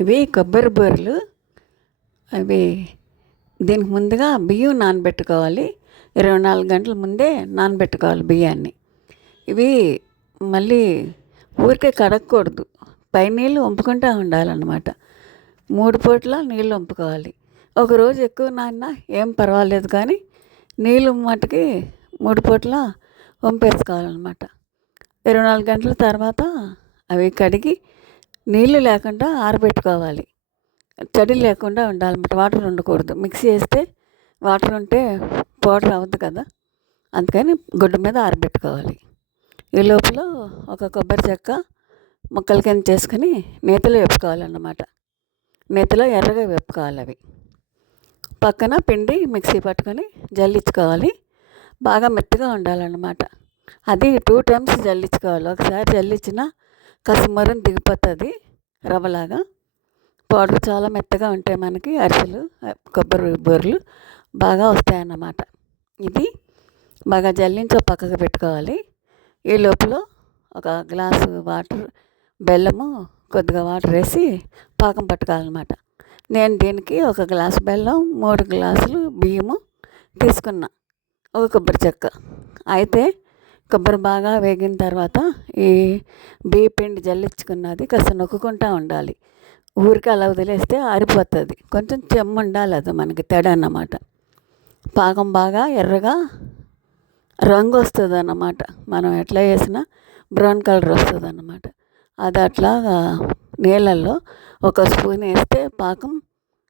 ఇవి కొబ్బరి బూరెలు. అవి దీనికి ముందుగా బియ్యం నానబెట్టుకోవాలి. 24 గంటల ముందే నానబెట్టుకోవాలి బియ్యాన్ని. ఇవి మళ్ళీ ఊరికే కడగకూడదు, పై నీళ్ళు వంపుకుంటూ ఉండాలన్నమాట. 3 పూట్ల నీళ్ళు వంపుకోవాలి. ఒకరోజు ఎక్కువ నానినా ఏం పర్వాలేదు, కానీ నీళ్ళు మట్టుకి 3 పూట్ల వంపేసుకోవాలన్నమాట. 24 గంటల తర్వాత అవి కడిగి నీళ్ళు లేకుండా ఆరబెట్టుకోవాలి. తడి లేకుండా ఉండాలన్నమాట. వాటర్ ఉండకూడదు. మిక్సీ వేస్తే వాటర్ ఉంటే పౌడర్ అవ్వదు కదా, అందుకని గుడ్డ మీద ఆరబెట్టుకోవాలి. ఈ లోపల ఒక కొబ్బరి చెక్క ముక్కల కింద చేసుకుని నేతిలో వేపుకోవాలన్నమాట. నేతిలో ఎర్రగా వేపుకోవాలి. అవి పక్కన పిండి మిక్సీ పట్టుకొని జల్లించుకోవాలి. బాగా మెత్తగా ఉండాలన్నమాట. అది 2 టైమ్స్ జల్లించుకోవాలి. ఒకసారి జల్లించినా కాస్త మరుని దిగిపోతుంది రవ్వలాగా. పౌడర్ చాలా మెత్తగా ఉంటాయి, మనకి అరిసెలు కొబ్బరి బూరెలు బాగా వస్తాయన్నమాట. ఇది బాగా జల్లించి పక్కకు పెట్టుకోవాలి. ఈ లోపల ఒక గ్లాసు వాటర్, బెల్లము, కొద్దిగా వాటర్ వేసి పాకం పట్టుకోవాలన్నమాట. నేను దీనికి 1 గ్లాసు బెల్లం, 3 గ్లాసులు బియ్యము తీసుకున్నా, ఒక కొబ్బరి చెక్క. అయితే కొబ్బరి బాగా వేగిన తర్వాత ఈ బియ్య పిండి జల్లించుకున్నది కాస్త నొక్కుంటూ ఉండాలి. ఊరికి అలా వదిలేస్తే ఆరిపోతుంది. కొంచెం చెమ్ము ఉండాలి, అది మనకి తేడ అన్నమాట. పాకం బాగా ఎర్రగా రంగు వస్తుంది అన్నమాట. మనం ఎట్లా వేసినా బ్రౌన్ కలర్ వస్తుంది అన్నమాట. అది అట్లా నీళ్ళల్లో 1 స్పూన్ వేస్తే పాకం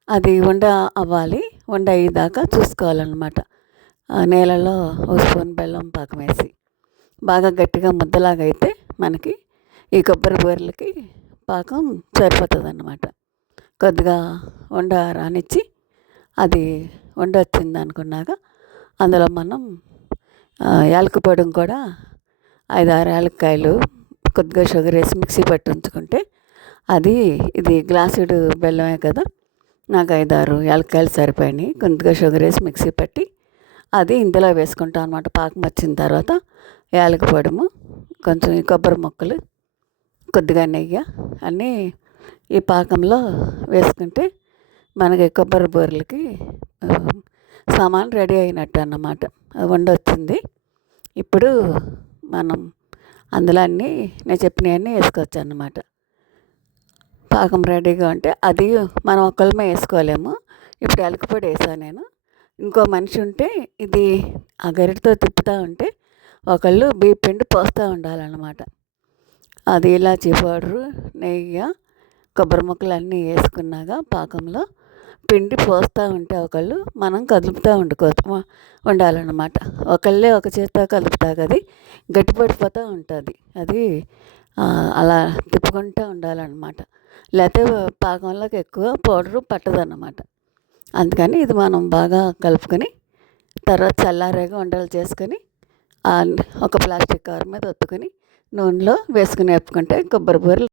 అది ఉండ అవ్వాలి. ఉండ అయ్యేదాకా చూసుకోవాలన్నమాట. నీళ్ళలో 1 స్పూన్ బెల్లం పాకం వేసి బాగా గట్టిగా ముద్దలాగా అయితే మనకి ఈ కొబ్బరి బూరెలకి పాకం సరిపోతుంది అన్నమాట. కొద్దిగా ఉండ రానిచ్చి అది ఉండ వచ్చింది అనుకున్నాక అందులో మనం యాలక పొడిని కూడా 5-6 యాలక్కాయలు, కొద్దిగా షుగర్ వేసి మిక్సీ పట్టి ఉంచుకుంటే అది, ఇది గ్లాసుడు బెల్లమే కదా, నాకు 5-6 యాలక్కాయలు సరిపోయినాయి. కొద్దిగా షుగర్ వేసి మిక్సీ పట్టి అది ఇందులో వేసుకుంటాం అనమాట. పాకం వచ్చిన తర్వాత యాలక పొడము, కొంచెం కొబ్బరి ముక్కలు, కొద్దిగా నెయ్యి అన్నీ ఈ పాకంలో వేసుకుంటే మనకి కొబ్బరి బూరెలకి సామాన్ రెడీ అయినట్టు అన్నమాట. వండొచ్చింది. ఇప్పుడు మనం అందులో అన్నీ నేను చెప్పినవన్నీ వేసుకోవచ్చు అన్నమాట. పాకం రెడీగా ఉంటే అది మనం ఒక్కళ్ళమే వేసుకోలేము. ఇప్పుడు యాలకుపొడి వేసాను నేను. ఇంకో మనిషి ఉంటే ఇది ఆ గరిటతో తిప్పుతూ ఉంటే ఒకళ్ళు బియ్య పిండి పోస్తూ ఉండాలన్నమాట. అది ఇలాచీ పౌడరు, నెయ్యి, కొబ్బరి ముక్కలు అన్నీ వేసుకున్నాక పాకంలో పిండి పోస్తూ ఉంటే ఒకళ్ళు మనం కదుపుతూ ఉండాలన్నమాట. ఒకళ్ళే ఒక చేత్తో కదుపుతా అది గట్టిపడిపోతూ ఉంటుంది. అది అలా తిప్పుకుంటూ ఉండాలన్నమాట. లేకపోతే పాకంలోకి ఎక్కువ పౌడరు పట్టదన్నమాట. అందుకని ఇది మనం బాగా కలుపుకొని తర్వాత చల్లారేగా ఉండలు చేసుకొని ఒక ప్లాస్టిక్ కవర్ మీద ఒత్తుకొని నూనెలో వేసుకుని వేపుకుంటే కొబ్బరి బూరెలు